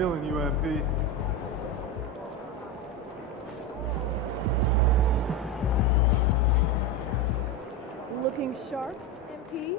feeling you, MP. Looking sharp, MP?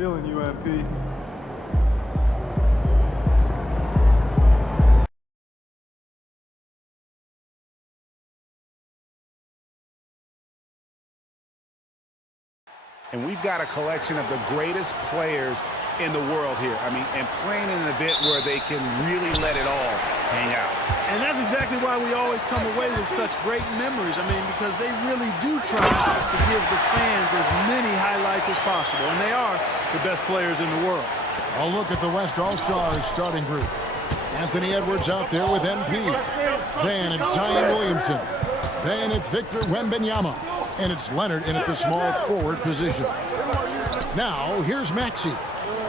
Feeling you, MP. And we've got a collection of the greatest players in the world here. I mean, and playing in an event where they can really let it all hang out. And that's exactly why we always come away with such great memories. I mean, because they really do try to give the fans as many highlights as possible. And they are the best players in the world. A look at the West All-Stars starting group. Anthony Edwards out there with MP. Then it's Zion Williamson. Then it's Victor Wembanyama. And it's Leonard in at the small forward position. Now, here's Maxey.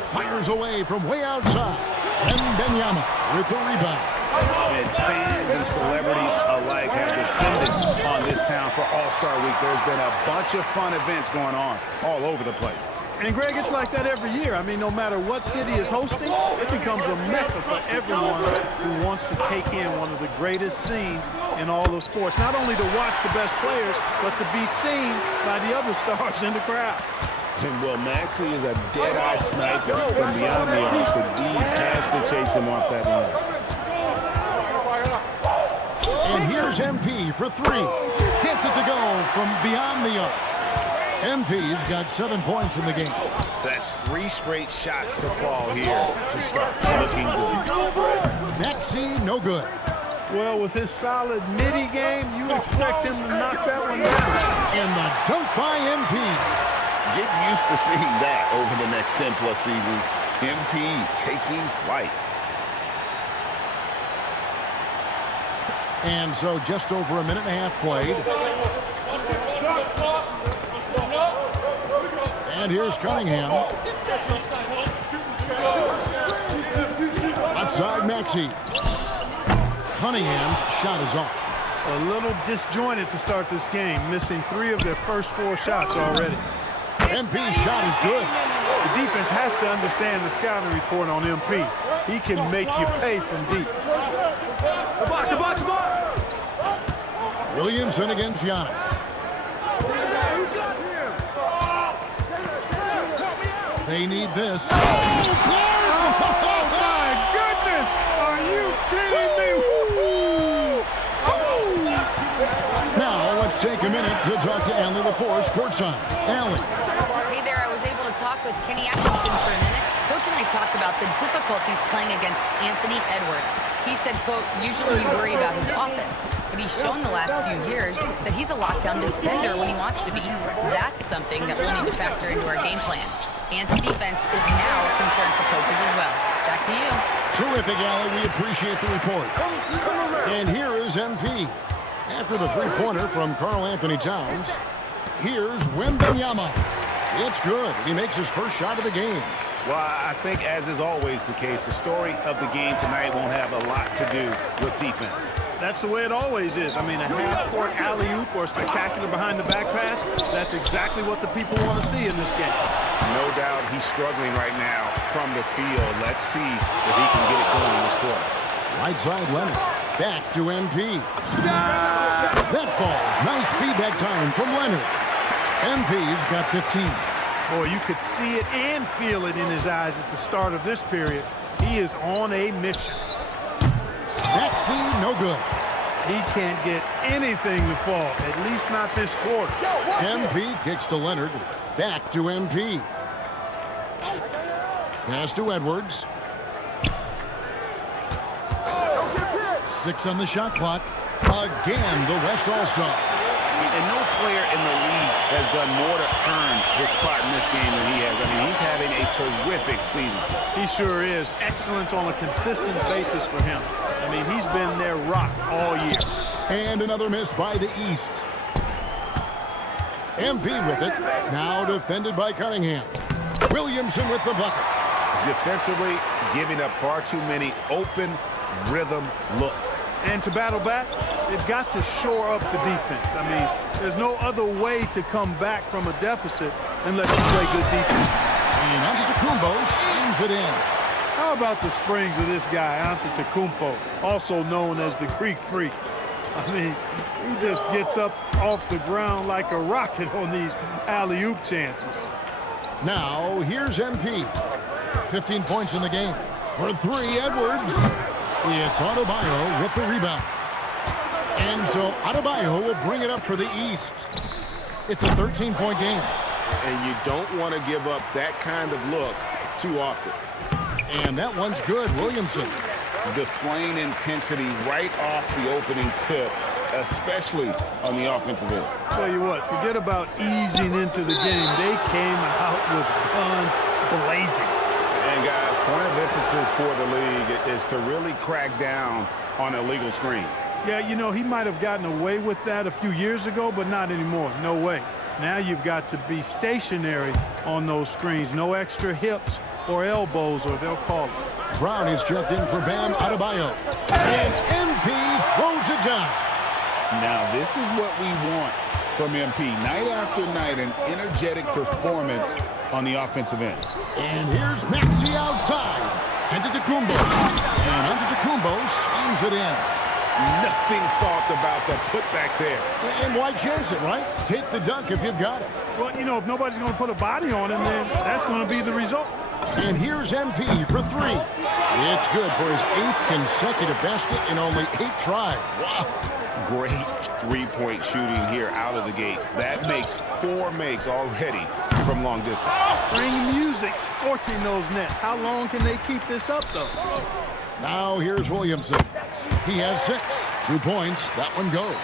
Fires away from way outside. Wembanyama with the rebound. And fans and celebrities alike have descended on this town for All-Star Week. There's been a bunch of fun events going on all over the place. And, Greg, it's like that every year. I mean, no matter what city is hosting, it becomes a mecca for everyone who wants to take in one of the greatest scenes in all of sports. Not only to watch the best players, but to be seen by the other stars in the crowd. And, well, Maxey is a dead-eye sniper from beyond the arc. The D has to chase him off that line. And here's MP for three. Gets it to go from beyond the arc. MP's got 7 points in the game. That's 3 straight shots to fall here to start looking good. Maxey, no good. Well, with his solid midi game, you expect him to knock that one down. And the dunk by MP. Get used to seeing that over the next 10-plus seasons. MP taking flight. And so just over a minute and a half played. And here's Cunningham. Left side, Maxey. Cunningham's shot is off. A little disjointed to start this game, missing 3 of their first 4 shots already. MP's shot is good. The defense has to understand the scouting report on MP. He can make you pay from deep. Williamson against Giannis. They need this. Oh, my goodness! Are you kidding me? Now let's take a minute to talk to Allie LaForce courtside. Allie. Hey there, I was able to talk with Kenny Atkinson for a minute. Coach and I talked about the difficulties playing against Anthony Edwards. He said, quote, usually you worry about his offense, but he's shown the last few years that he's a lockdown defender when he wants to be. That's something that we'll need to factor into our game plan. Ant's defense is now a concern for coaches as well. Back to you. Terrific, Allie. We appreciate the report. And here is MP. After the three-pointer from Karl Anthony Towns, here's Wembanyama. It's good. He makes his first shot of the game. Well, I think, as is always the case, the story of the game tonight won't have a lot to do with defense. That's the way it always is. I mean, a half-court alley-oop or a spectacular behind-the-back pass, that's exactly what the people want to see in this game. No doubt he's struggling right now from the field. Let's see if he can get it going in this quarter. Right side, Leonard. Back to MP. That falls. Nice feed that time from Leonard. MP's got 15. Boy, you could see it and feel it in his eyes at the start of this period. He is on a mission. Maxey, no good. He can't get anything to fall, at least not this quarter. MP kicks to Leonard. Back to MP. Pass to Edwards. 6 on the shot clock. Again, the West All-Star. And no player in the league has done more to earn his spot in this game than he has. I mean, he's having a terrific season. He sure is. Excellence on a consistent basis for him. I mean, he's been their rock all year. And another miss by the East. MP with it. Now defended by Cunningham. Williamson with the bucket. Defensively, giving up far too many open rhythm looks. And to battle back, they've got to shore up the defense. I mean, there's no other way to come back from a deficit unless you play good defense. And Antetokounmpo slams it in. How about the springs of this guy, Antetokounmpo, also known as the Greek Freak? I mean, he just gets up off the ground like a rocket on these alley-oop chances. Now, here's MP. 15 points in the game. For three, Edwards. It's Adebayo with the rebound. And so Adebayo will bring it up for the East. It's a 13-point game. And you don't want to give up that kind of look too often. And that one's good, Williamson. Displaying intensity right off the opening tip, especially on the offensive end. Tell you what, forget about easing into the game. They came out with guns blazing. And guys, point of emphasis for the league is to really crack down on illegal screens. Yeah, you know, he might have gotten away with that a few years ago, but not anymore. No way. Now you've got to be stationary on those screens. No extra hips or elbows, or they'll call it. Brown is checked in for Bam Adebayo. And MP throws it down. Now, this is what we want from MP. Night after night, an energetic performance on the offensive end. And here's Maxey outside. Antetokounmpo. And Antetokounmpo slams it in. Nothing soft about the putback there. And why chance it, right? Take the dunk if you've got it. Well, you know, if nobody's going to put a body on him, then that's going to be the result. And here's MP for three. It's good for his 8th consecutive basket in only 8 tries. Wow. Great three-point shooting here out of the gate. That makes 4 makes already from long distance. Bring music, scorching those nets. How long can they keep this up, though? Now here's Williamson. He has 6. 2 points. That one goes.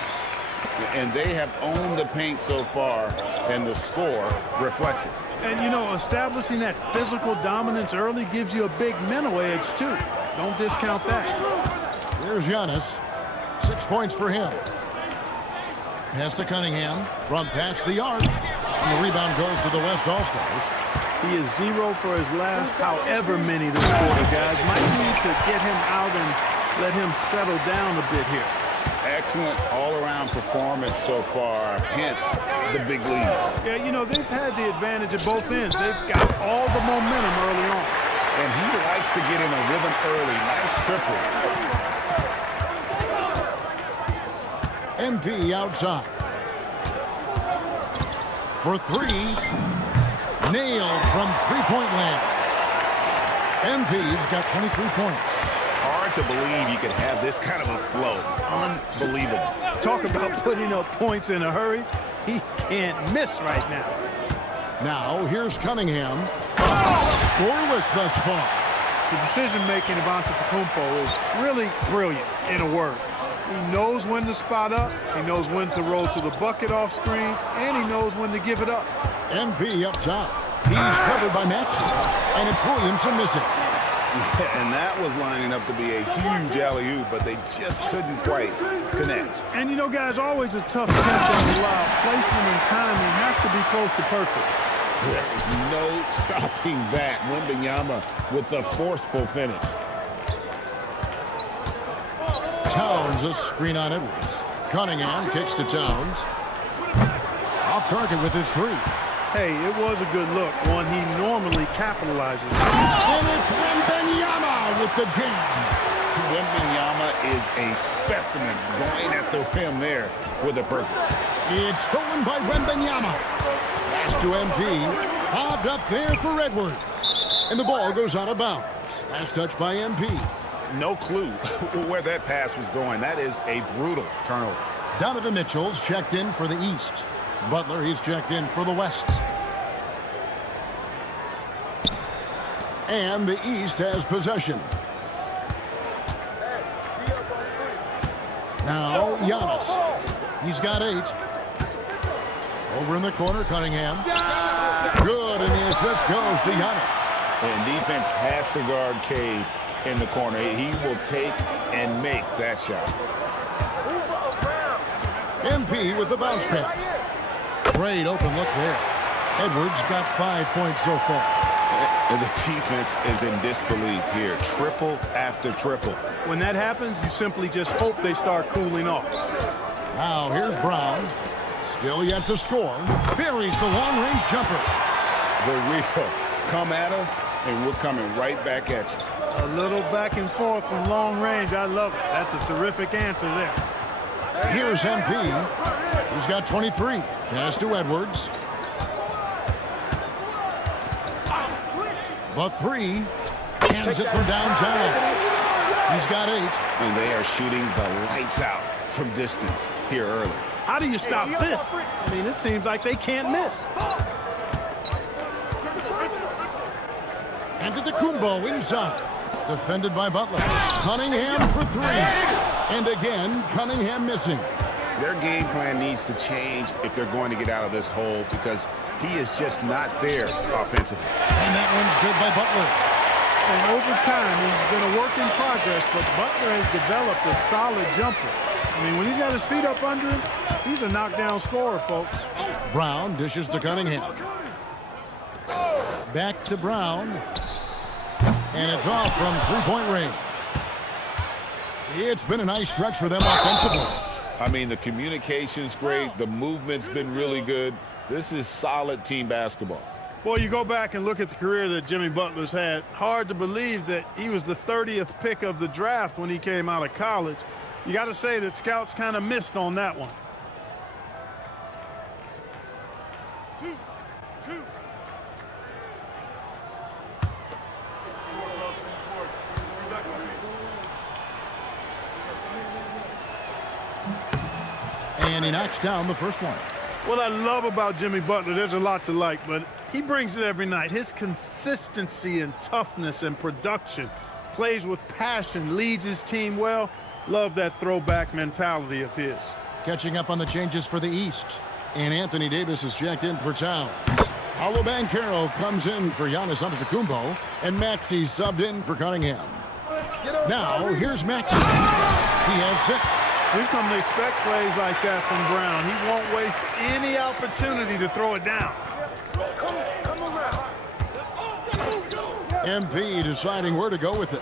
And they have owned the paint so far, and the score reflects it. And, you know, establishing that physical dominance early gives you a big mental edge, too. Don't discount that. Here's Giannis. 6 points for him. Pass to Cunningham from past the arc. And the rebound goes to the West All-Stars. He is 0 for his last however many this quarter, guys. Might need to get him out and let him settle down a bit here. Excellent all-around performance so far, hence the big lead. Yeah, you know, they've had the advantage at both ends. They've got all the momentum early on. And he likes to get in a rhythm early. Nice triple. MP outside. For 3. Nailed from three-point land. MP's got 23 points. Hard to believe you can have this kind of a flow. Unbelievable. Talk about putting up points in a hurry. He can't miss right now. Now, here's Cunningham. Scoreless thus far. The decision-making of Antetokounmpo is really brilliant, in a word. He knows when to spot up, he knows when to roll to the bucket off screen, and he knows when to give it up. MP up top. He's covered by Maxey, and it's Williamson missing. And that was lining up to be a huge alley-oop, but they just couldn't quite connect. And, you know, guys, always a tough catch on the lob. Placement and timing have to be close to perfect. There is no stopping that. Wembanyama with the forceful finish. Towns a screen on Edwards. Cunningham kicks to Towns. Off target with his 3. Hey, it was a good look, one he normally capitalizes on. And it's Wembanyama with the jam. Wembanyama is a specimen going at the rim there with a purpose. It's stolen by Wembanyama. Pass to MP. Bobbed up there for Edwards. And the ball goes out of bounds. Last touch by MP. No clue where that pass was going. That is a brutal turnover. Donovan Mitchell's checked in for the East. Butler, he's checked in for the West. And the East has possession. Now, Giannis. He's got 8. Over in the corner, Cunningham. Good, and the assist goes to Giannis. And defense has to guard Cade in the corner. He will take and make that shot. MP with the bounce pass. Great open look there. Edwards got 5 points so far. And the defense is in disbelief here. Triple after triple. When that happens, you simply just hope they start cooling off. Now here's Brown. Still yet to score. Buries the long-range jumper. The real come at us, and we're coming right back at you. A little back and forth from long range. I love it. That's a terrific answer there. Here's MP. He's got 23. Pass to Edwards. The three. Hands it from downtown. He's got 8. And they are shooting the lights out from distance here early. How do you stop this? I mean, it seems like they can't miss. And Antetokounmpo inside. Defended by Butler. Cunningham for 3. And again, Cunningham missing. Their game plan needs to change if they're going to get out of this hole because he is just not there offensively. And that one's good by Butler. And over time, he's been a work in progress, but Butler has developed a solid jumper. I mean, when he's got his feet up under him, he's a knockdown scorer, folks. Brown dishes to Cunningham. Back to Brown. And it's off from three-point range. It's been a nice stretch for them offensively. I mean, the communication's great. The movement's been really good. This is solid team basketball. Boy, you go back and look at the career that Jimmy Butler's had. Hard to believe that he was the 30th pick of the draft when he came out of college. You got to say that scouts kind of missed on that one. And he knocks down the first one. What I love about Jimmy Butler, there's a lot to like, but he brings it every night. His consistency and toughness and production, plays with passion, leads his team well. Love that throwback mentality of his. Catching up on the changes for the East. And Anthony Davis is checked in for Towns. Paolo Banchero comes in for Giannis Antetokounmpo. And Maxey subbed in for Cunningham. Now, here's Maxey. He has 6. We've come to expect plays like that from Brown. He won't waste any opportunity to throw it down. MP deciding where to go with it.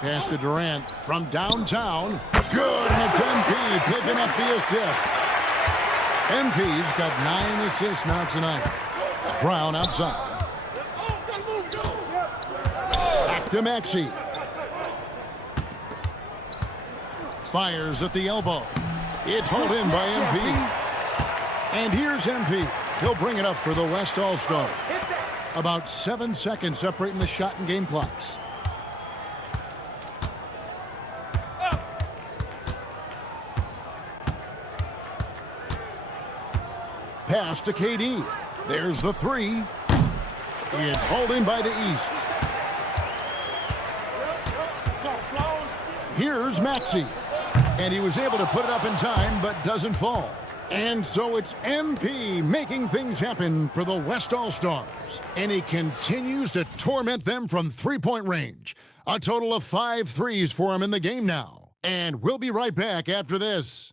Pass to Durant from downtown. Good, and it's MP picking up the assist. MP's got 9 assists now tonight. Brown outside. Back to Maxey. Fires at the elbow. It's hauled in by MP. And here's MP. He'll bring it up for the West All-Stars. About 7 seconds separating the shot and game clocks. Pass to KD. There's the 3. It's hauled in by the East. Here's Maxey. And he was able to put it up in time, but doesn't fall. And so it's MP making things happen for the West All-Stars. And he continues to torment them from three-point range. A total of 5 threes for him in the game now. And we'll be right back after this.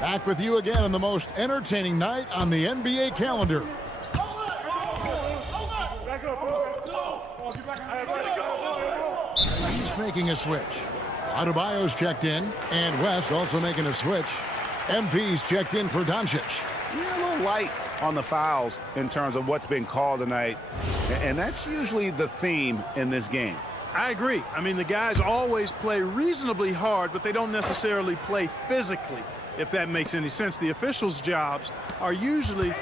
Back with you again on the most entertaining night on the NBA calendar. He's making a switch. Adebayo's checked in, and West also making a switch. MP's checked in for Doncic. We're a little light on the fouls in terms of what's been called tonight, and that's usually the theme in this game. I agree. I mean, the guys always play reasonably hard, but they don't necessarily play physically, if that makes any sense. The officials' jobs are usually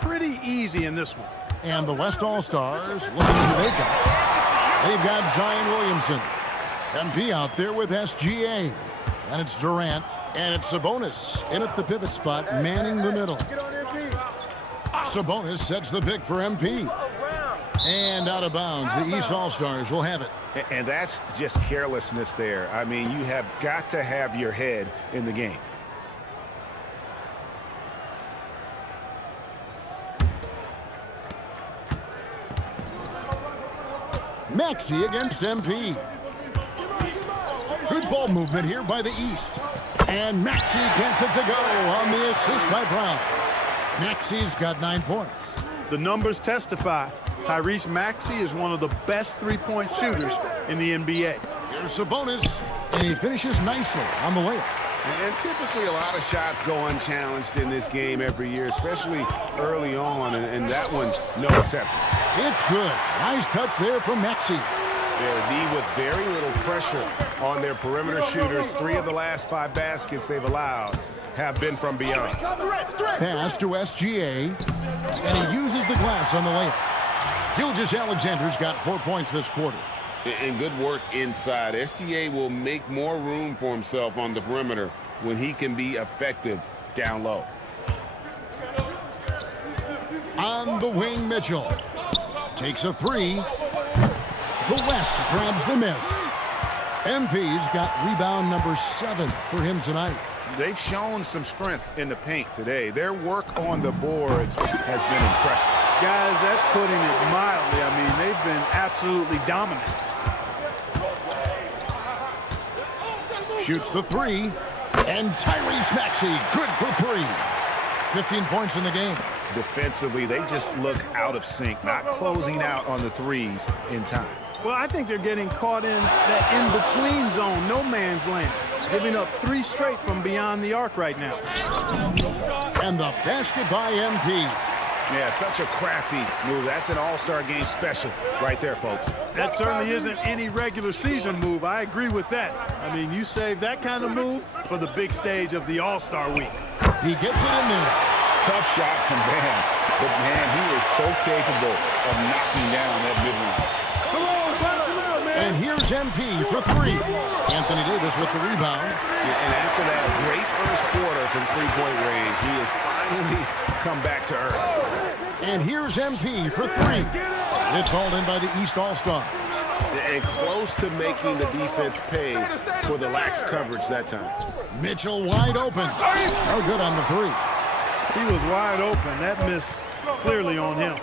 pretty easy in this one. And the West All-Stars, looking who they've got. They've got Zion Williamson. MP out there with SGA. And it's Durant. And it's Sabonis in at the pivot spot, manning the middle. Sabonis sets the pick for MP. And out of bounds, the East All-Stars will have it. And that's just carelessness there. I mean, you have got to have your head in the game. Maxey against MP. Good ball movement here by the East. And Maxey gets it to go on the assist by Brown. Maxey's got 9 points. The numbers testify. Tyrese Maxey is one of the best three-point shooters in the NBA. Here's Sabonis, and he finishes nicely on the layup. And typically a lot of shots go unchallenged in this game every year, especially early on, and that one, no exception. It's good. Nice touch there from Maxey. Their D with very little pressure on their perimeter shooters. 3 of the last 5 baskets they've allowed have been from beyond. Pass to SGA, and he uses the glass on the layup. Gilgeous-Alexander's got 4 points this quarter. And good work inside. SGA will make more room for himself on the perimeter when he can be effective down low. On the wing, Mitchell takes a three. The West grabs the miss. MP's got rebound number 7 for him tonight. They've shown some strength in the paint today. Their work on the boards has been impressive. Guys, that's putting it mildly. I mean, they've been absolutely dominant. Shoots the three, and Tyrese Maxey good for 3. 15 points in the game. Defensively, they just look out of sync, not closing out on the threes in time. Well, I think they're getting caught in that in-between zone, no man's land, giving up 3 straight from beyond the arc right now. And the basket by MP. Yeah, such a crafty move. That's an all-star game special right there, folks. That certainly isn't any regular season move. I agree with that. I mean, you save that kind of move for the big stage of the All-Star week. He gets it in there. Tough shot from Van, but man, he is so capable of knocking down that mid-range. And here's MP for 3. Anthony Davis with the rebound. Yeah, and after that great first quarter from three-point range, he has finally come back to earth. And here's MP for 3. It's hauled in by the East All-Stars. And close to making the defense pay for the lax coverage that time. Mitchell wide open. No good on the 3. He was wide open. That miss clearly on him.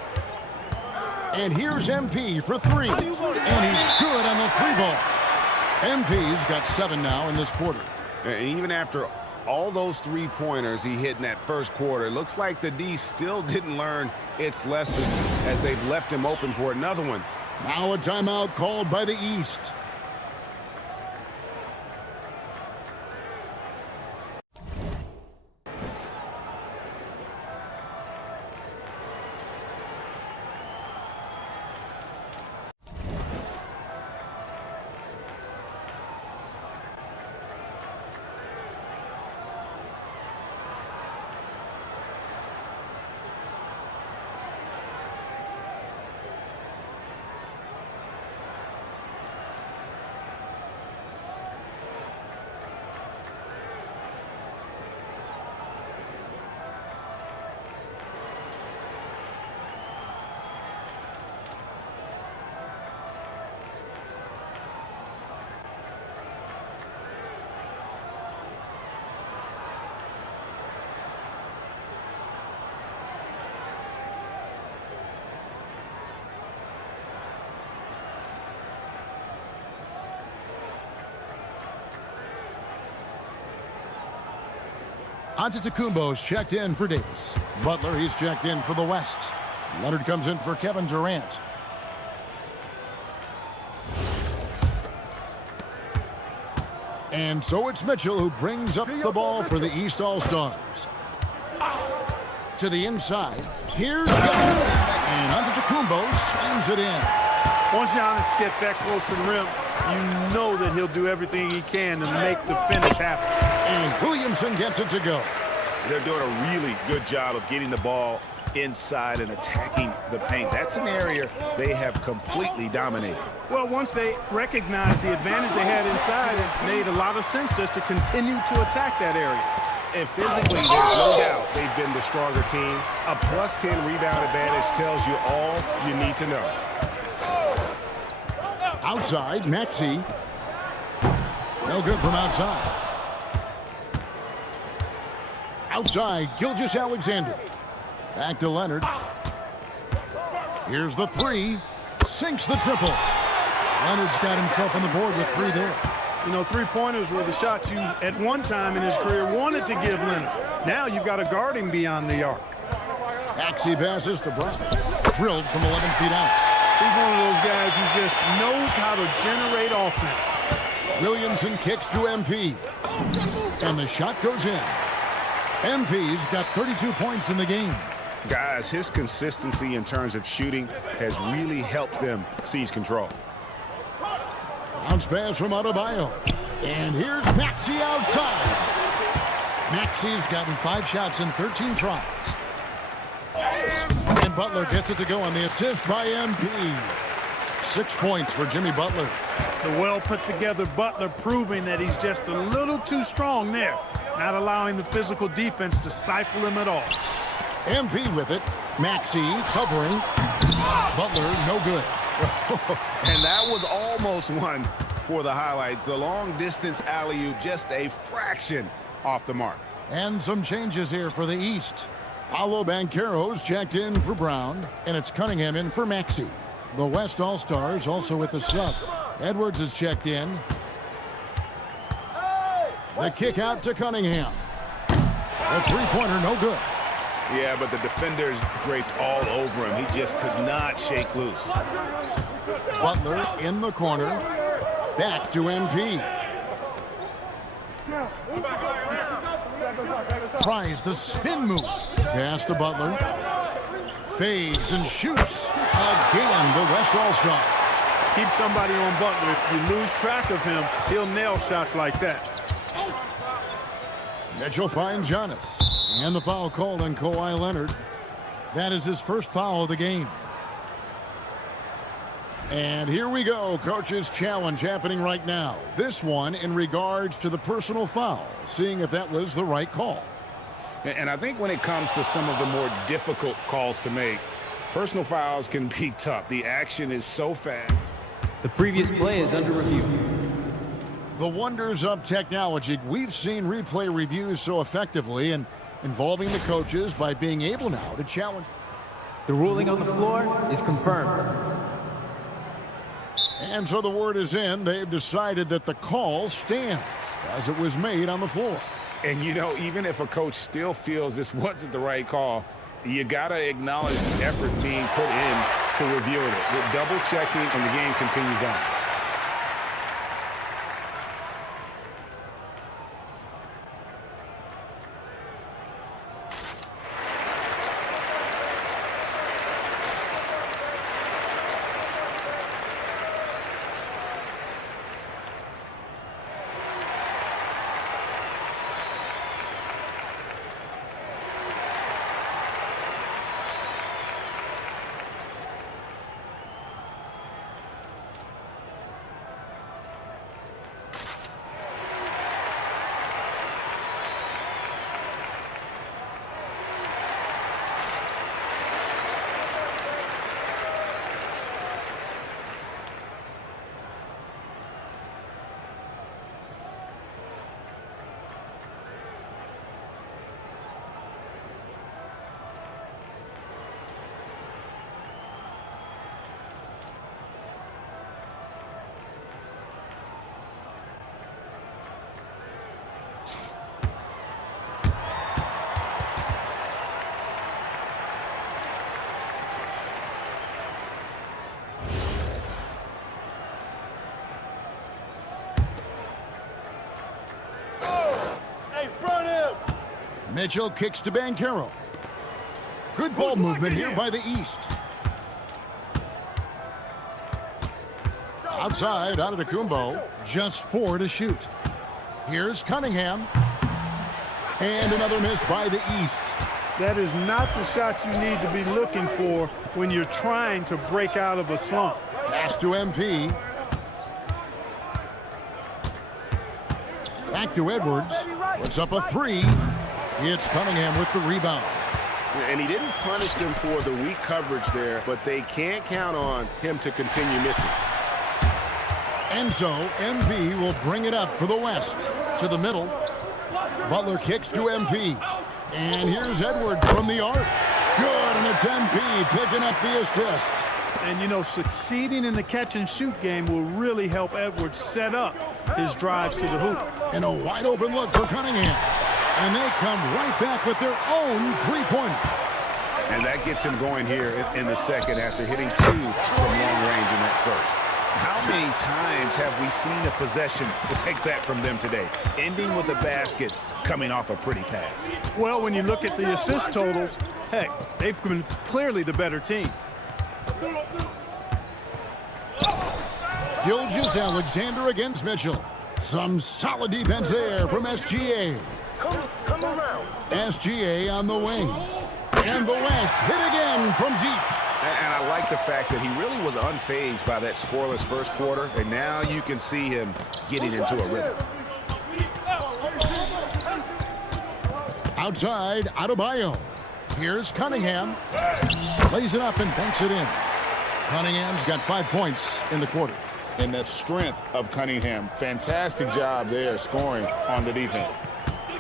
And here's MP for 3. And he's good on the 3-ball. MP's got 7 now in this quarter. And even after all those three-pointers he hit in that first quarter, it looks like the D still didn't learn its lesson as they've left him open for another one. Now a timeout called by the East. Antetokounmpo's checked in for Davis. Butler, he's checked in for the West. Leonard comes in for Kevin Durant. And so it's Mitchell who brings up the ball for the East All-Stars. To the inside. Here's Giannis. And Antetokounmpo slams it in. Once Giannis gets that close to the rim, you know that he'll do everything he can to make the finish happen. And Williamson gets it to go. They're doing a really good job of getting the ball inside and attacking the paint. That's an area they have completely dominated. Well, once they recognized the advantage they had inside, it made a lot of sense just to continue to attack that area. And physically, there's no doubt they've been the stronger team. A +10 rebound advantage tells you all you need to know. Outside, Maxey. No good from outside. Outside, Gilgeous-Alexander. Back to Leonard. Here's the 3. Sinks the triple. Leonard's got himself on the board with 3 there. You know, 3-pointers were the shots you, at one time in his career, wanted to give Leonard. Now you've got to guard him beyond the arc. Maxey passes to Brown. Drilled from 11 feet out. He's one of those guys who just knows how to generate offense. Williamson kicks to MP. And the shot goes in. MP's got 32 points in the game. Guys, his consistency in terms of shooting has really helped them seize control. Bounce pass from Adebayo. And here's Maxey outside. Maxi's gotten 5 shots in 13 tries. And Butler gets it to go on the assist by MP. 6 points for Jimmy Butler. The well-put-together Butler proving that he's just a little too strong there, not allowing the physical defense to stifle him at all. MP with it. Maxi covering. Butler, no good. And that was almost one for the highlights. The long-distance alley-oop, just a fraction off the mark. And some changes here for the East. Paolo Banchero's checked in for Brown, and it's Cunningham in for Maxi. The West All-Stars also with the sub. Edwards is checked in. The kick out to Cunningham. The three-pointer, no good. Yeah, but the defenders draped all over him. He just could not shake loose. Butler in the corner. Back to MP. Tries the spin move. Pass to Butler. Fades and shoots. Again, the West All-Star. Keep somebody on Butler. If you lose track of him, he'll nail shots like that. Mitchell finds Giannis. And the foul called on Kawhi Leonard. That is his first foul of the game. And here we go. Coach's challenge happening right now. This one in regards to the personal foul. Seeing if that was the right call. And I think when it comes to some of the more difficult calls to make, personal fouls can be tough. The action is so fast. The previous play is under review. The wonders of technology. We've seen replay reviews so effectively and involving the coaches by being able now to challenge. The ruling on the floor is confirmed. And so the word is in. They've decided that the call stands as it was made on the floor. And, you know, even if a coach still feels this wasn't the right call, you got to acknowledge the effort being put in to reviewing it. With double checking, and the game continues on. Mitchell kicks to Banchero. Good ball movement here by the East. Outside, Antetokounmpo. Just 4 to shoot. Here's Cunningham. And another miss by the East. That is not the shot you need to be looking for when you're trying to break out of a slump. Pass to MP. Back to Edwards. Puts up a 3. It's Cunningham with the rebound. And he didn't punish them for the weak coverage there, but they can't count on him to continue missing. And so MP will bring it up for the West. To the middle. Butler kicks to MP. And here's Edwards from the arc. Good, and it's MP picking up the assist. And, you know, succeeding in the catch-and-shoot game will really help Edwards set up his drives to the hoop. And a wide-open look for Cunningham. And they come right back with their own three-pointer. And that gets him going here in the second after hitting 2 from long range in that first. How many times have we seen a possession like that from them today? Ending with a basket, coming off a pretty pass. Well, when you look at the assist totals, heck, they've been clearly the better team. Gilgeous-Alexander against Mitchell. Some solid defense there from SGA. SGA on the wing. And the West hit again from deep. And I like the fact that he really was unfazed by that scoreless first quarter, and now you can see him getting into a rhythm. Outside, Adebayo. Here's Cunningham. Lays it up and banks it in. Cunningham's got 5 points in the quarter. And the strength of Cunningham. Fantastic job there scoring on the defense.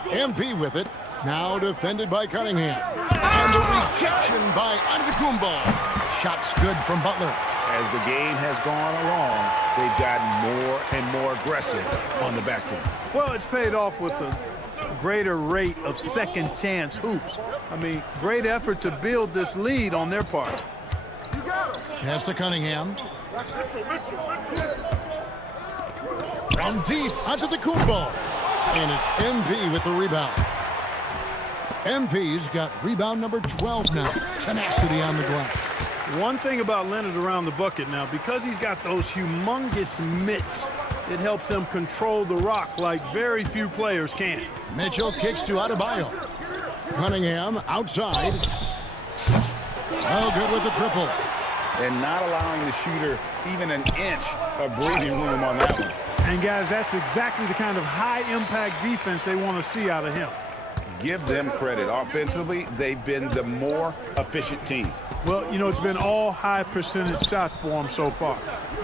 MP with it. Now defended by Cunningham. And the rejection by Antetokounmpo. Shots good from Butler. As the game has gone along, they've gotten more and more aggressive on the back end. Well, it's paid off with a greater rate of second chance hoops. I mean, great effort to build this lead on their part. Pass to Cunningham. From deep onto the Antetokounmpo. And it's MP with the rebound. MP's got rebound number 12 now. Tenacity on the glass. One thing about Leonard around the bucket now, because he's got those humongous mitts, it helps him control the rock like very few players can. Mitchell kicks to Adebayo. Cunningham outside. Oh, good with the triple. And not allowing the shooter even an inch of breathing room on that one. And guys, that's exactly the kind of high-impact defense they want to see out of him. Give them credit. Offensively, they've been the more efficient team. Well, you know, it's been all high-percentage shots for him so far.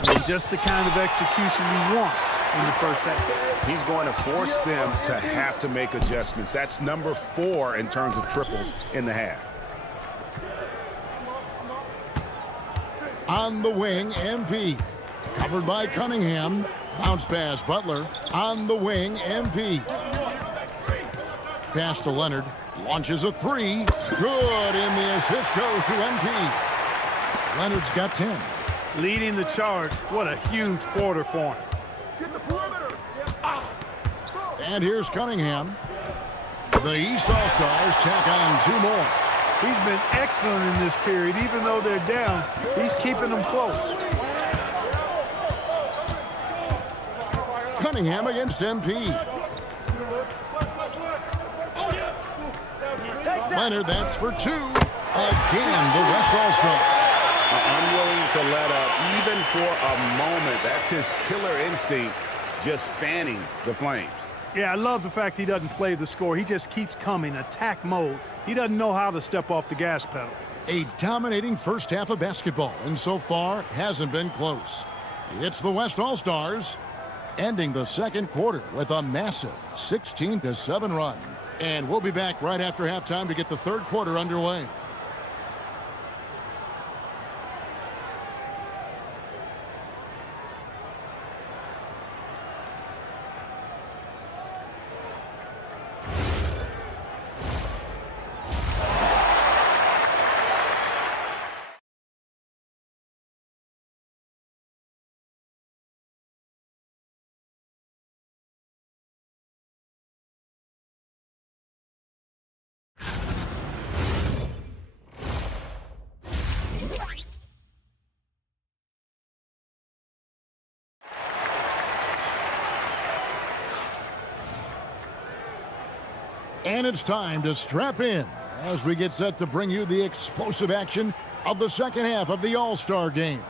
I mean, just the kind of execution you want in the first half. He's going to force them to have to make adjustments. That's number 4 in terms of triples in the half. On the wing, MP. Covered by Cunningham. Bounce pass, Butler. On the wing, MP. Pass to Leonard. Launches a three. Good, and the assist goes to MP. Leonard's got 10. Leading the charge. What a huge quarter for him. And here's Cunningham. The East All-Stars tack on 2 more. He's been excellent in this period. Even though they're down, he's keeping them close. Cunningham against MP. Leonard, that's for 2. Again, the West All-Star. Unwilling to let up even for a moment. That's his killer instinct, just fanning the flames. Yeah, I love the fact he doesn't play the score. He just keeps coming, attack mode. He doesn't know how to step off the gas pedal. A dominating first half of basketball, and so far hasn't been close. It's the West All-Stars ending the second quarter with a massive 16-7 run. And we'll be back right after halftime to get the third quarter underway. And it's time to strap in as we get set to bring you the explosive action of the second half of the All-Star game.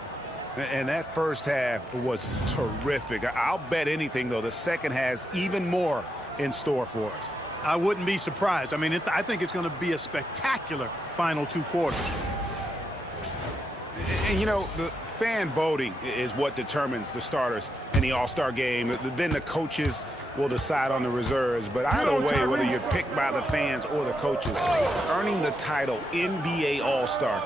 And that first half was terrific. I'll bet anything, though, the second has even more in store for us. I wouldn't be surprised. I mean, I think it's going to be a spectacular final 2 quarters. And, you know, the fan voting is what determines the starters in the All-Star game. Then the coaches will decide on the reserves. But either way, whether you're picked by the fans or the coaches, earning the title NBA All-Star,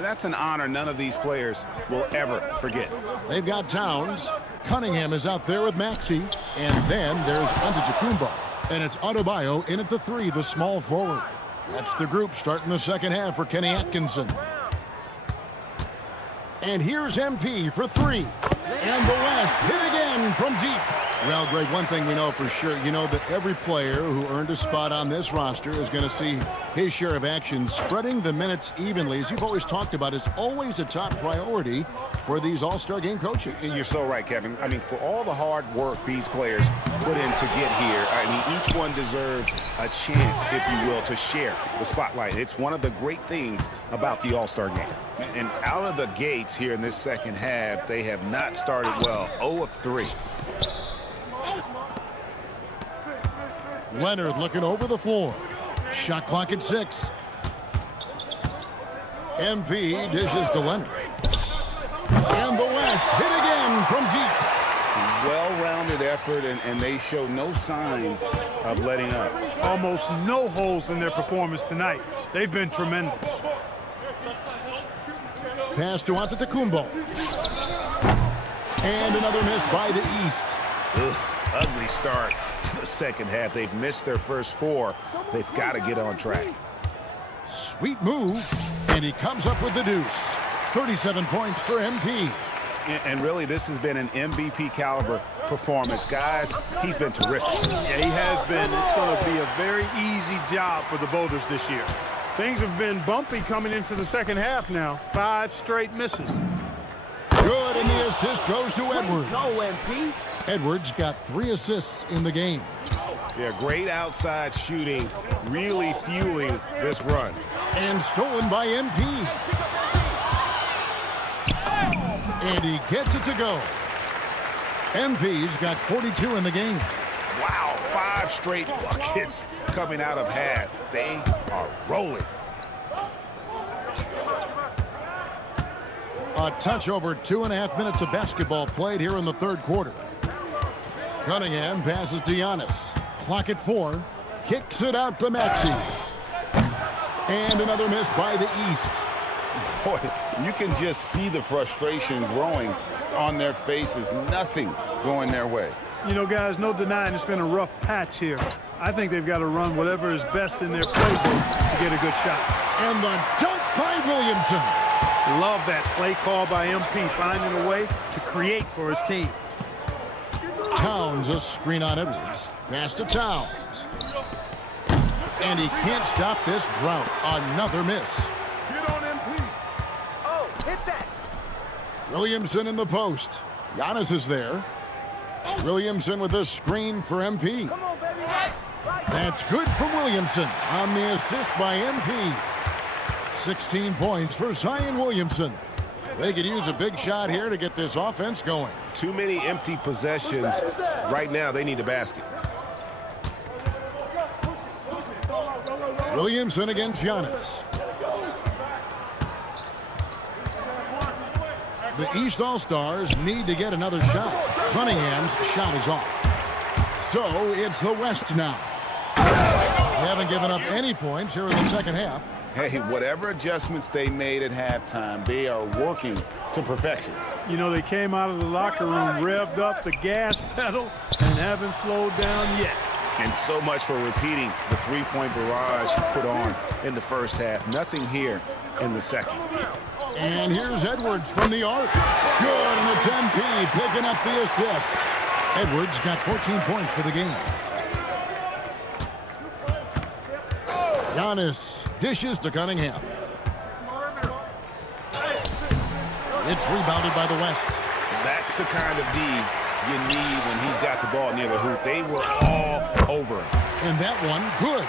that's an honor none of these players will ever forget. They've got Towns. Cunningham is out there with Maxey. And then there's Antetokounmpo. And it's Adebayo in at the 3, the small forward. That's the group starting the second half for Kenny Atkinson. And here's MP for 3. And the West hit again from deep. Well, Greg, one thing we know for sure, you know that every player who earned a spot on this roster is going to see his share of action. Spreading the minutes evenly, as you've always talked about, is always a top priority for these All-Star game coaches. You're so right, Kevin. I mean, for all the hard work these players put in to get here, I mean, each one deserves a chance, if you will, to share the spotlight. It's one of the great things about the All-Star game. And out of the gates here in this second half, they have not started well. 0 of 3. Leonard looking over the floor. Shot clock at 6. MP dishes to Leonard. And the West hit again from deep. Well-rounded effort, and they show no signs of letting up. Almost no holes in their performance tonight. They've been tremendous. Pass to Antetokounmpo. And another miss by the East. Ugh, ugly start to the second half. They've missed their first 4. They've got to get on track. Sweet move, and he comes up with the deuce. 37 points for MP. And really, this has been an MVP caliber performance. Guys, he's been terrific. Yeah, he has been. It's going to be a very easy job for the voters this year. Things have been bumpy coming into the second half now. 5 straight misses. Good, and the assist goes to Edwards. Go, MP. Edwards got 3 assists in the game. Yeah, great outside shooting, really fueling this run. And stolen by MP. And he gets it to go. MP's got 42 in the game. Wow, 5 straight buckets coming out of half. They are rolling. A touch over 2.5 minutes of basketball played here in the third quarter. Cunningham passes to Giannis. Clock at 4. Kicks it out to Maxey. And another miss by the East. Boy, you can just see the frustration growing on their faces. Nothing going their way. You know, guys, no denying it's been a rough patch here. I think they've got to run whatever is best in their playbook to get a good shot. And the dunk by Williamson. Love that play call by MP, finding a way to create for his team. Towns a screen on Edwards. Pass to Towns. And he can't stop this drought. Another miss. Get on MP. Oh, hit that. Williamson in the post. Giannis is there. Williamson with a screen for MP. Come on, baby. That's good from Williamson on the assist by MP. 16 points for Zion Williamson. They could use a big shot here to get this offense going. Too many empty possessions. Right now, they need a basket. Williamson against Giannis. The East All-Stars need to get another shot. Cunningham's shot is off. So it's the West now. They haven't given up any points here in the second half. Hey, whatever adjustments they made at halftime, they are working to perfection. You know, they came out of the locker room, revved up the gas pedal, and haven't slowed down yet. And so much for repeating the three-point barrage put on in the first half. Nothing here in the second. And here's Edwards from the arc. Good, and it's MP picking up the assist. Edwards got 14 points for the game. Giannis dishes to Cunningham. It's rebounded by the West. That's the kind of D you need when he's got the ball near the hoop. They were all over him. And that one, good.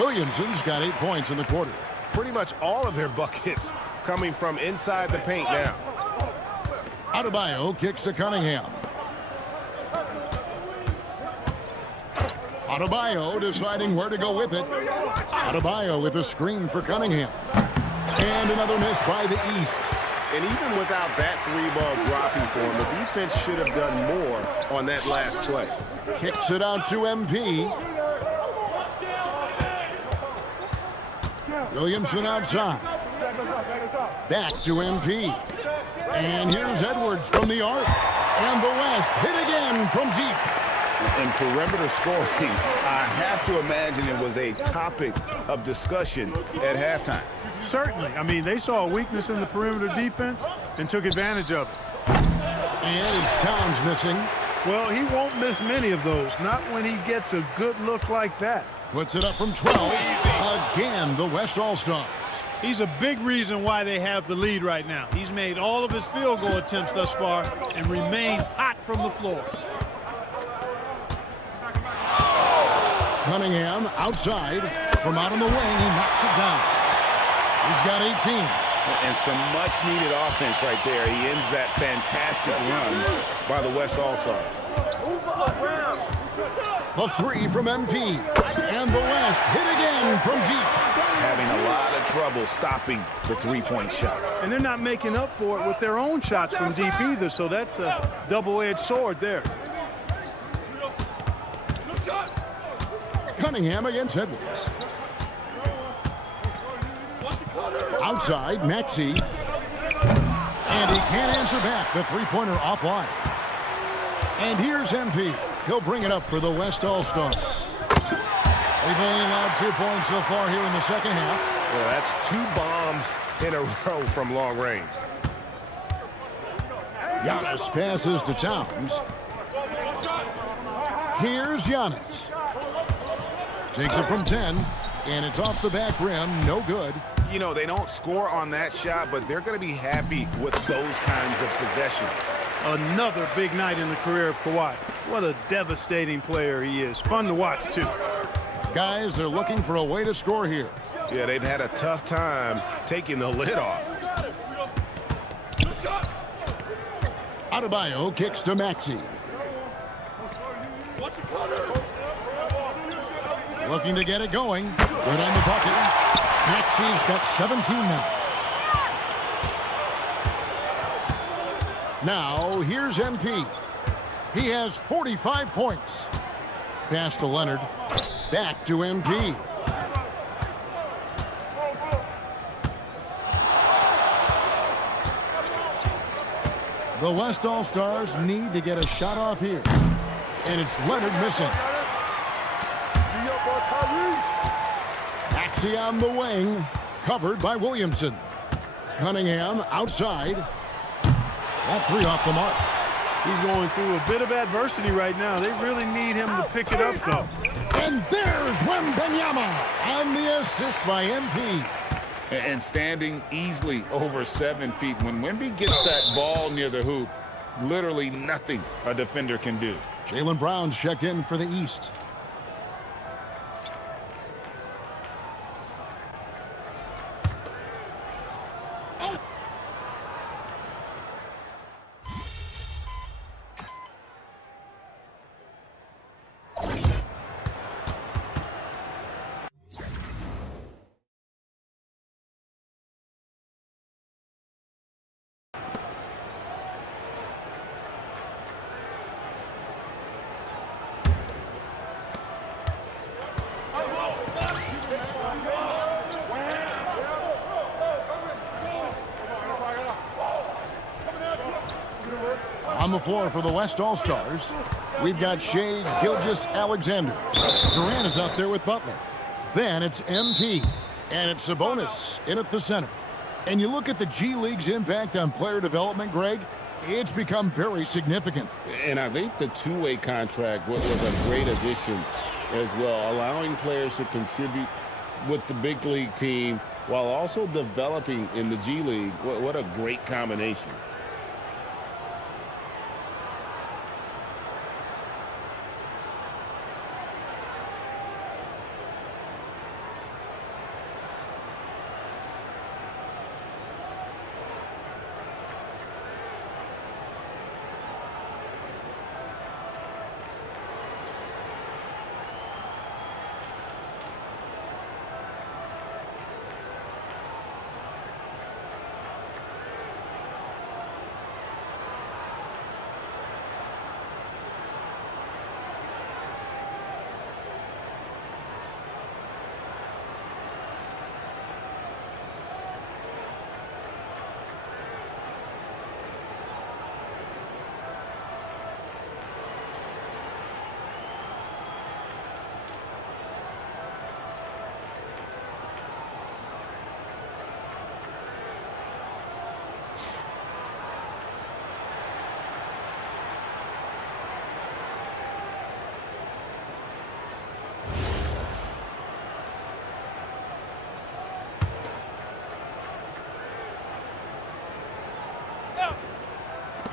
Williamson's got 8 points in the quarter. Pretty much all of their buckets coming from inside the paint now. Adebayo kicks to Cunningham. Adebayo deciding where to go with it. Adebayo with a screen for Cunningham. And another miss by the East. And even without that 3-ball dropping for him, the defense should have done more on that last play. Kicks it out to MP. Williamson outside. Back to MP. And here's Edwards from the arc. And the West hit again from deep. And perimeter scoring, I have to imagine it was a topic of discussion at halftime. Certainly. I mean, they saw a weakness in the perimeter defense and took advantage of it. And it's Towns missing. Well, he won't miss many of those, not when he gets a good look like that. Puts it up from 12. Again, the West All-Stars. He's a big reason why they have the lead right now. He's made all of his field goal attempts thus far and remains hot from the floor. Cunningham outside. From out on the wing, he knocks it down. He's got 18. And some much-needed offense right there. He ends that fantastic run by the West All-Stars. The three from MP. And the West hit again from deep. Having a lot of trouble stopping the three-point shot. And they're not making up for it with their own shots from deep either, so that's a double-edged sword there. Cunningham against Edwards. Outside, Maxey. And he can't answer back. The three-pointer offline. And here's MP. He'll bring it up for the West All-Stars. They've only allowed 2 points so far here in the second half. Well, that's 2 bombs in a row from long range. Giannis passes to Towns. Here's Giannis. Takes it from 10, and it's off the back rim. No good. You know, they don't score on that shot, but they're going to be happy with those kinds of possessions. Another big night in the career of Kawhi. What a devastating player he is. Fun to watch, too. Guys, they're looking for a way to score here. Yeah, they've had a tough time taking the lid off. Adebayo kicks to Maxey. Looking to get it going. Good on the bucket. Maxey's got 17 now. Now, here's MP. He has 45 points. Pass to Leonard. Back to MP. The West All-Stars need to get a shot off here. And it's Leonard missing. Maxey on the wing. Covered by Williamson. Cunningham outside. That three off the mark. He's going through a bit of adversity right now. They really need him to pick it up, though. And there's Wembanyama on the assist by MP. And standing easily over 7 feet. When Wemby gets that ball near the hoop, literally nothing a defender can do. Jaylen Brown's checked in for the East. On the floor for the West All-Stars, we've got Shai Gilgeous-Alexander. Durant is out there with Butler. Then it's MP, and it's Sabonis in at the center. And you look at the G League's impact on player development, Greg, it's become very significant. And I think the two-way contract was a great addition as well, allowing players to contribute with the big league team while also developing in the G League. What a great combination.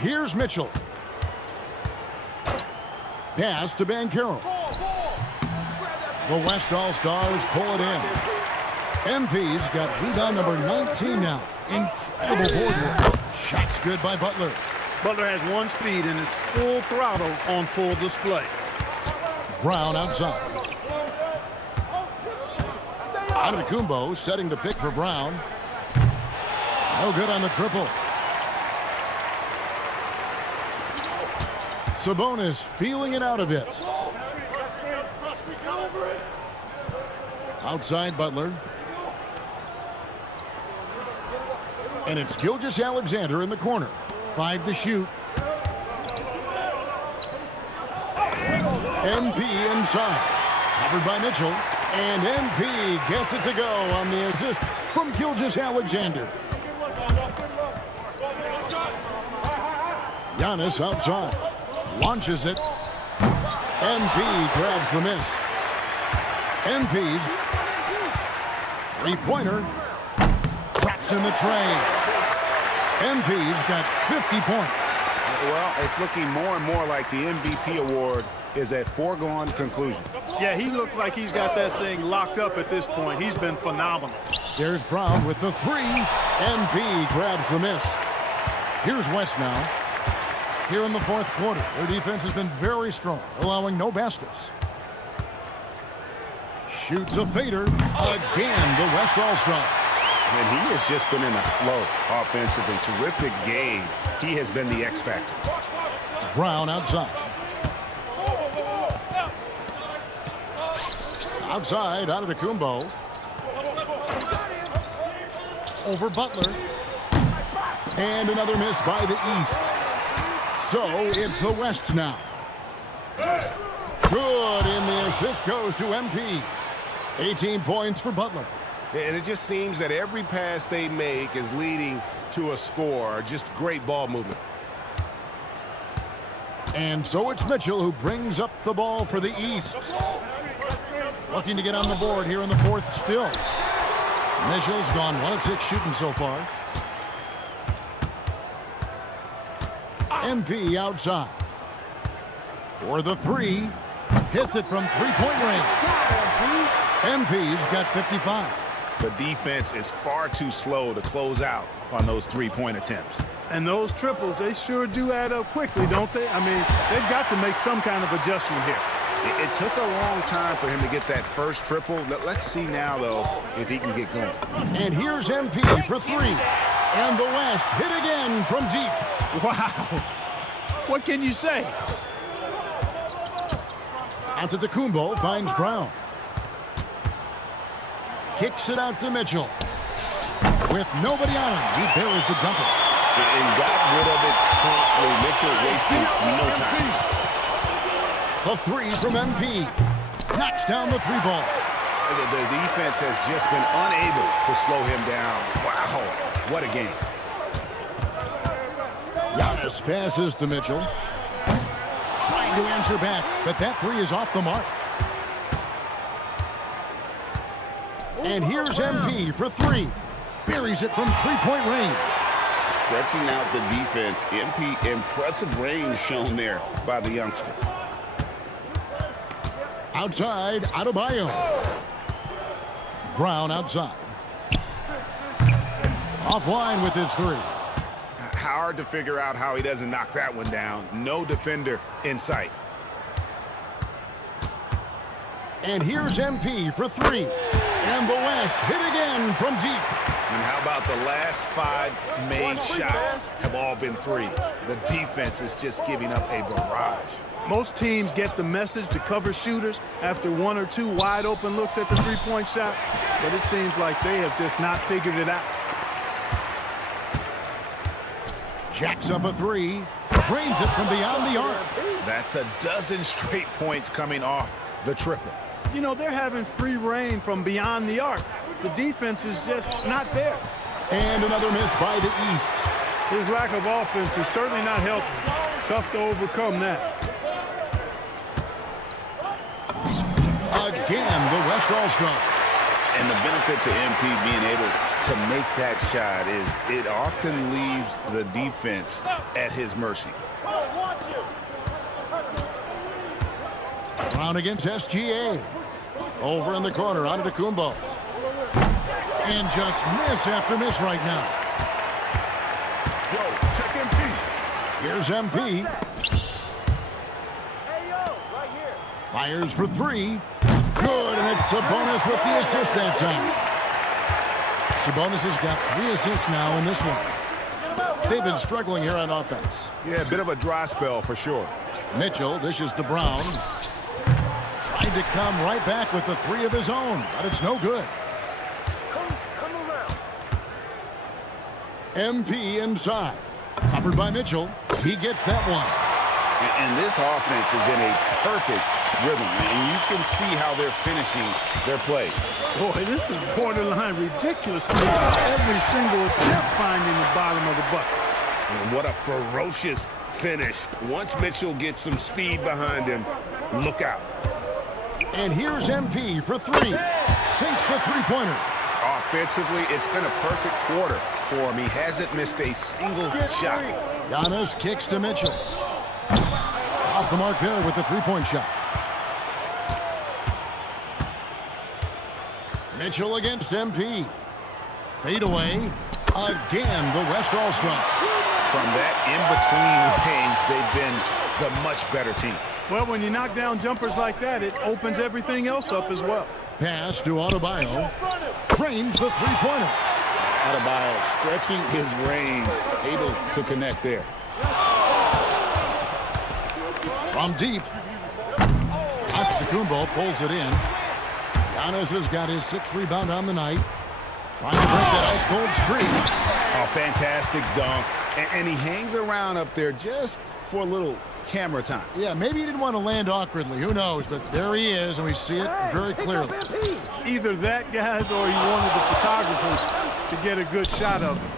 Here's Mitchell. Pass to Banchero. The West All-Stars pull it in. MP's got rebound number 19 now. Incredible board work. Shots good by Butler. Butler has one speed and is full throttle on full display. Brown outside. Antetokounmpo setting the pick for Brown. No good on the triple. Sabonis feeling it out a bit. Outside Butler. And it's Gilgeous-Alexander in the corner. 5 to shoot. MP inside. Covered by Mitchell. And MP gets it to go on the assist from Gilgeous-Alexander. Giannis outside. Launches it. MP grabs the miss. MP's three-pointer. Traps in the tray. MP's got 50 points. Well, it's looking more and more like the MVP award is a foregone conclusion. Yeah, he looks like he's got that thing locked up at this point. He's been phenomenal. There's Brown with the three. MP grabs the miss. Here's West now. Here in the fourth quarter, their defense has been very strong, allowing no baskets. Shoots a fader. Again, the West All-Star. And he has just been in a flow offensively. Terrific game. He has been the X factor. Brown outside. Outside, Antetokounmpo. Over Butler. And another miss by the East. So it's the West now. Good, and the assist goes to MP. 18 points for Butler. And it just seems that every pass they make is leading to a score. Just great ball movement. And so it's Mitchell who brings up the ball for the East. Looking to get on the board here in the fourth still. Mitchell's gone 1 of 6 shooting so far. MP outside. For the three. Hits it from three-point range. MP's got 55. The defense is far too slow to close out on those three-point attempts. And those triples, they sure do add up quickly, don't they? I mean, they've got to make some kind of adjustment here. It took a long time for him to get that first triple. Let's see now, though, if he can get going. And here's MP for three. And the West hit again from deep. Wow. What can you say? Antetokounmpo finds Brown. Kicks it out to Mitchell. With nobody on him, he buries the jumper. And got rid of it promptly. Mitchell wasting no time. The three from MP. Knocks down the three ball. The defense has just been unable to slow him down. Wow, what a game. Giannis passes to Mitchell. Trying to answer back, but that three is off the mark. And here's MP for three. Buries it from three-point range. Stretching out the defense. MP, impressive range shown there by the youngster. Outside, Adebayo. Brown outside. Offline with his three. Hard to figure out how he doesn't knock that one down. No defender in sight. And here's MP for three. And the West hit again from deep. And how about the last 5 made shots have all been threes? The defense is just giving up a barrage. Most teams get the message to cover shooters after 1 or 2 wide open looks at the three-point shot, but it seems like they have just not figured it out. Jacks up a three. Drains it from beyond the arc. That's a dozen straight points coming off the triple. You know, they're having free reign from beyond the arc. The defense is just not there. And another miss by the East. His lack of offense is certainly not helping. Tough to overcome that. Again, the West All-Star. And the benefit to MP being able to make that shot is it often leaves the defense at his mercy. Brown against SGA. Over in the corner, onto Kumbo. And just miss after miss right now. Yo, check MP. Here's MP. Fires for three. Good, and it's Sabonis with the assist that time. Sabonis has got 3 assists now in this one. They've been struggling here on offense. Yeah, a bit of a dry spell for sure. Mitchell dishes to Brown. Tried to come right back with the 3 of his own, but it's no good. MP inside. Covered by Mitchell. He gets that one. And this offense is in a perfect rhythm, and you can see how they're finishing their play. Boy, this is borderline ridiculous. Every single attempt finding the bottom of the bucket. And what a ferocious finish. Once Mitchell gets some speed behind him, look out. And here's MP for 3. Sinks the three-pointer. Offensively, it's been a perfect quarter for him. He hasn't missed a single shot. Giannis kicks to Mitchell. Off the mark there with the three-point shot. Mitchell against MP. Fade away. Again, the West All-Stars. From that in-between range, they've been the much better team. Well, when you knock down jumpers like that, it opens everything else up as well. Pass to Adebayo. Drains the three-pointer. Adebayo stretching his range, able to connect there. From deep. Antetokounmpo pulls it in. Giannis has got his 6th rebound on the night. Trying to break that ice-cold streak. Oh, fantastic dunk. And he hangs around up there just for a little camera time. Yeah, maybe he didn't want to land awkwardly. Who knows? But there he is, and we see it very clearly. Either that, guys, or he wanted the photographers to get a good shot of him.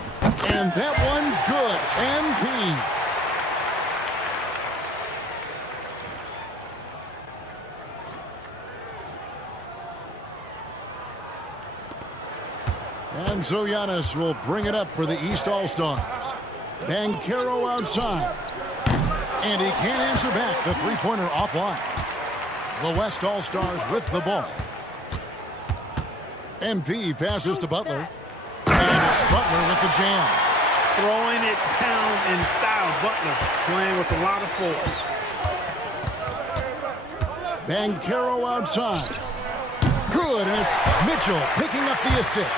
And that one's good. MP. And so Giannis will bring it up for the East All-Stars. Banchero outside. And he can't answer back the three-pointer offline. The West All-Stars with the ball. MP passes to Butler. And it's Butler with the jam. Throwing it down in style. Butler playing with a lot of force. Banchero outside. Good, and it's Mitchell picking up the assist.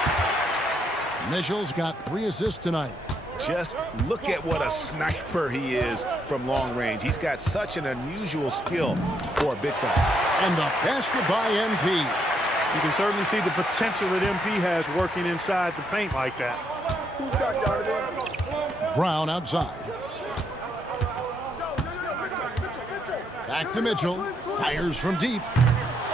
Mitchell's got 3 assists tonight. Just look at what a sniper he is from long range. He's got such an unusual skill for a big fella. And the basket by MP. You can certainly see the potential that MP has working inside the paint like that. Brown outside. Back to Mitchell. Fires from deep.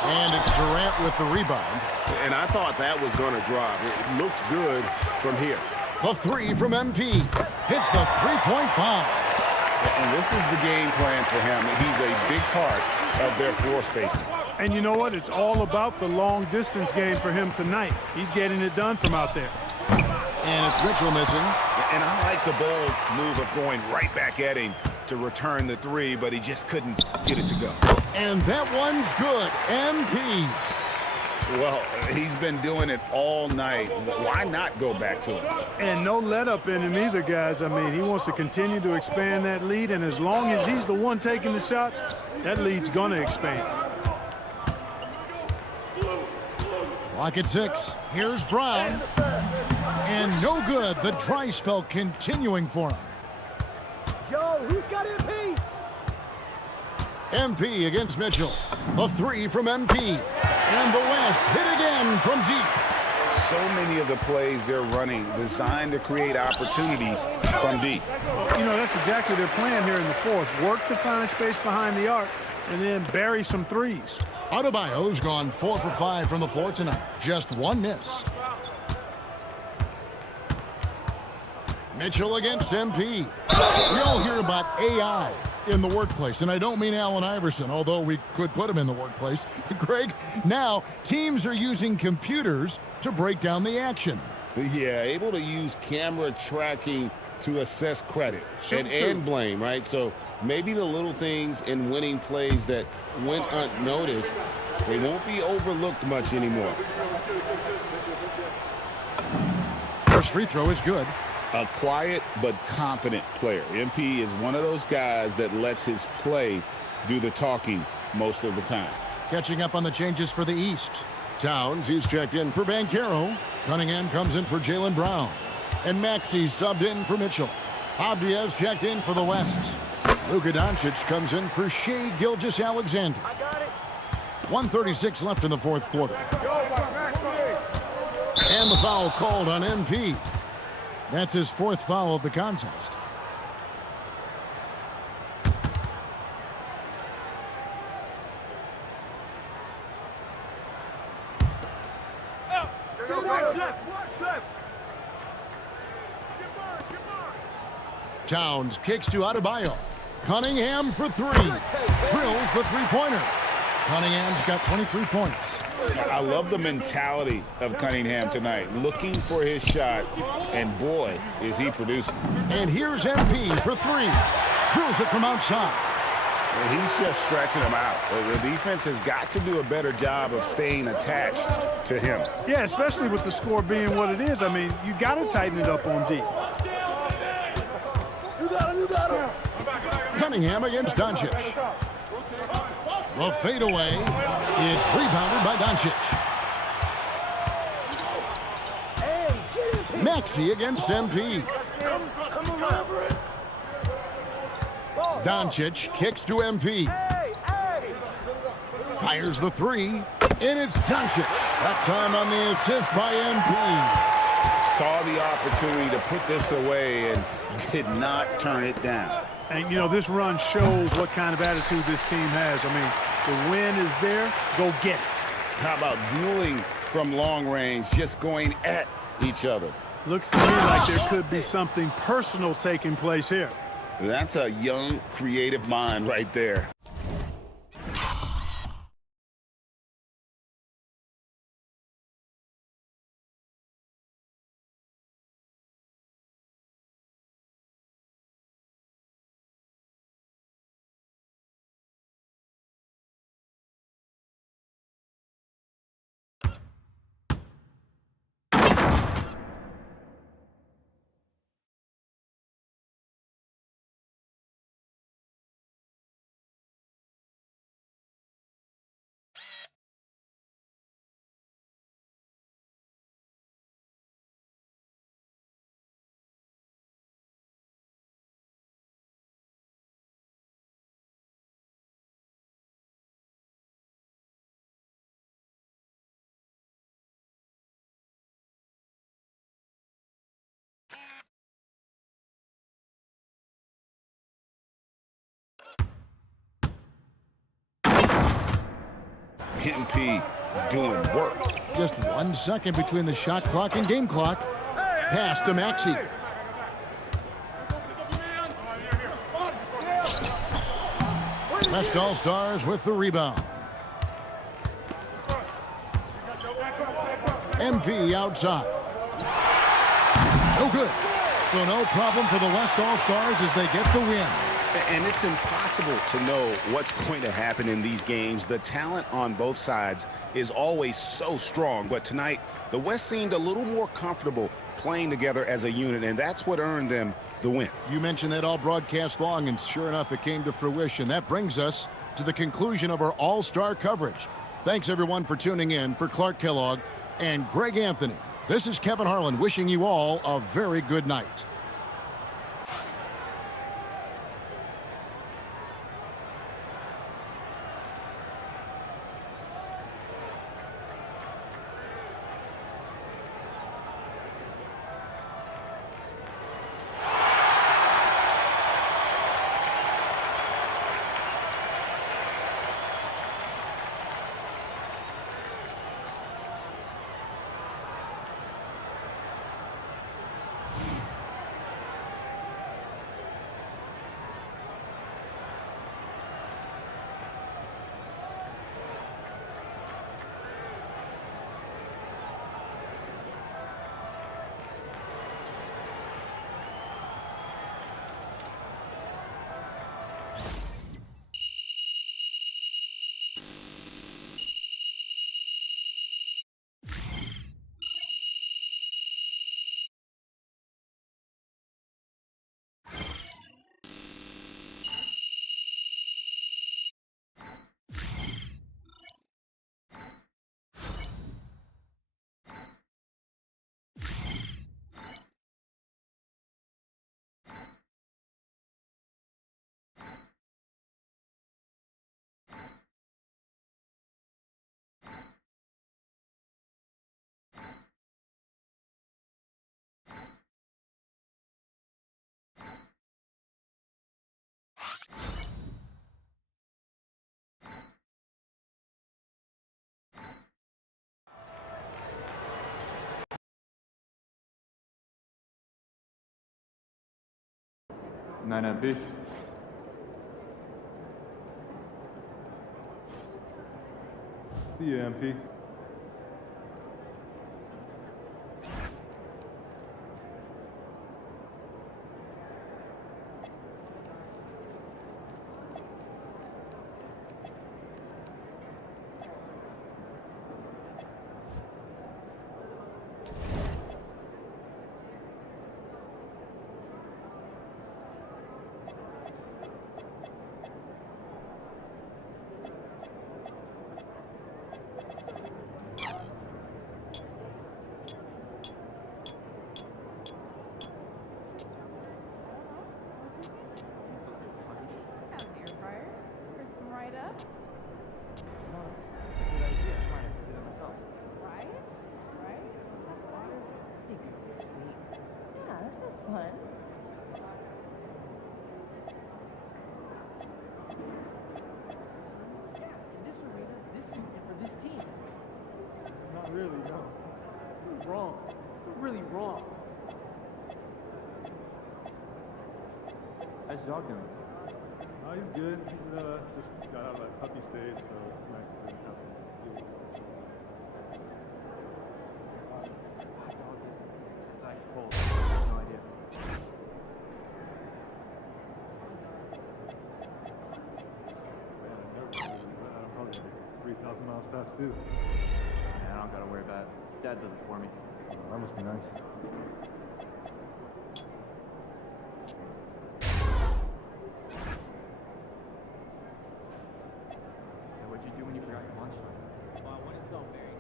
And it's Durant with the rebound. And I thought that was going to drop. It looked good from here. The 3 from MP. Hits the three-point bomb. And this is the game plan for him. He's a big part of their floor spacing. And you know what? It's all about the long-distance game for him tonight. He's getting it done from out there. And it's Mitchell missing. And I like the bold move of going right back at him to return the 3, but he just couldn't get it to go. And that one's good. MP. Well, he's been doing it all night. Why not go back to him? And no let-up in him either, guys. I mean, he wants to continue to expand that lead, and as long as he's the one taking the shots, that lead's going to expand. Clock at 6. Here's Brown. And no good. The dry spell continuing for him. Yo, who's got MP? MP against Mitchell. The 3 from MP. And the West hit again from deep. So many of the plays they're running designed to create opportunities from deep. You know, that's exactly their plan here in the fourth. Work to find space behind the arc and then bury some threes. Adebayo's gone 4 for 5 from the floor tonight. Just 1 miss. Mitchell against MP. We all hear about AI. in the workplace. And I don't mean Allen Iverson, although we could put him in the workplace. Greg, now teams are using computers to break down the action. Yeah, able to use camera tracking to assess credit and blame, right? So maybe the little things in winning plays that went unnoticed, they won't be overlooked much anymore. First free throw is good. A quiet but confident player. MP is one of those guys that lets his play do the talking most of the time. Catching up on the changes for the East. Towns, he's checked in for Banchero. Cunningham comes in for Jaylen Brown. And Maxey subbed in for Mitchell. Abdias checked in for the West. Luka Doncic comes in for Shai Gilgeous-Alexander. 1:36 left in the fourth quarter. And the foul called on MP. That's his fourth foul of the contest. Towns kicks to Adebayo. Cunningham for three. Drills the three-pointer. Cunningham's got 23 points. I love the mentality of Cunningham tonight, looking for his shot, and boy, is he producing. And here's MP for three. Drills it from outside. And he's just stretching him out. The defense has got to do a better job of staying attached to him. Yeah, especially with the score being what it is. I mean, you got to tighten it up on D. You got him. Cunningham against Doncic. The fadeaway is rebounded by Doncic. Hey, get him. Maxey against MP. Doncic kicks to MP. Fires the three, and it's Doncic. That time on the assist by MP. Saw the opportunity to put this away and did not turn it down. And, you know, this run shows what kind of attitude this team has. I mean, the win is there. Go get it. How about dueling from long range, just going at each other? Looks to me like there could be something personal taking place here. That's a young, creative mind right there. MP doing work. Just 1 second between the shot clock and game clock. Pass to Maxey. West All-Stars with the rebound. MP outside. No good. So no problem for the West All-Stars as they get the win. And it's impossible to know what's going to happen in these games. The talent on both sides is always so strong. But tonight, the West seemed a little more comfortable playing together as a unit, and that's what earned them the win. You mentioned that all broadcast long, and sure enough, it came to fruition. That brings us to the conclusion of our all-star coverage. Thanks, everyone, for tuning in. For Clark Kellogg and Greg Anthony, this is Kevin Harlan wishing you all a very good night. Nine MP. See you, MP. Really, no. You're wrong. You're really wrong. How's your dog doing? Oh, he's good. He's just got out of that puppy stage, so it's nice to have him. Dog difference. It's ice cold. I have no idea. Man, I never I'm probably 3,000 miles past due. I don't gotta worry about it. Dad does it for me. Oh, that must be nice. Hey, what'd you do when you forgot your lunch last night? Well, I went and saw Mary.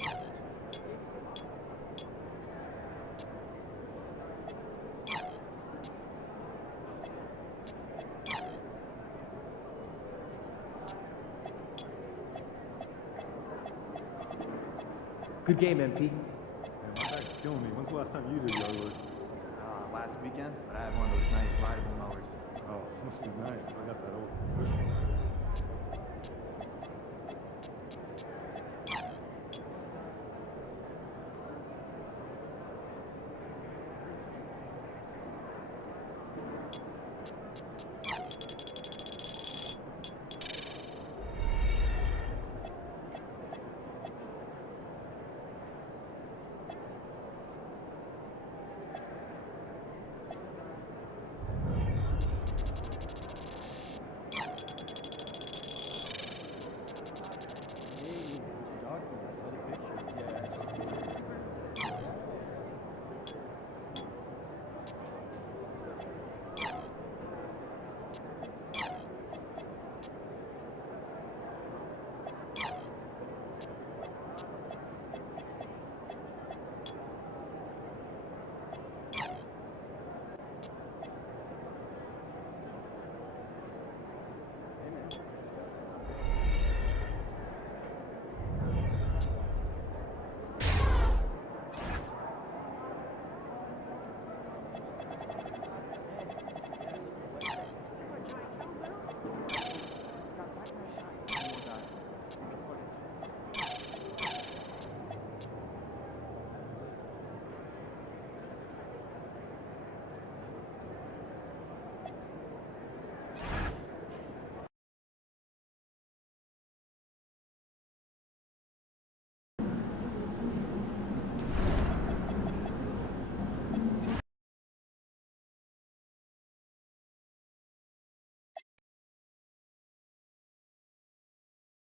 Good game, MP. Man, my back's killing me. When's the last time you did yard work? Last weekend, but I have one of those nice rideable mowers. Oh, this must be nice. I got that old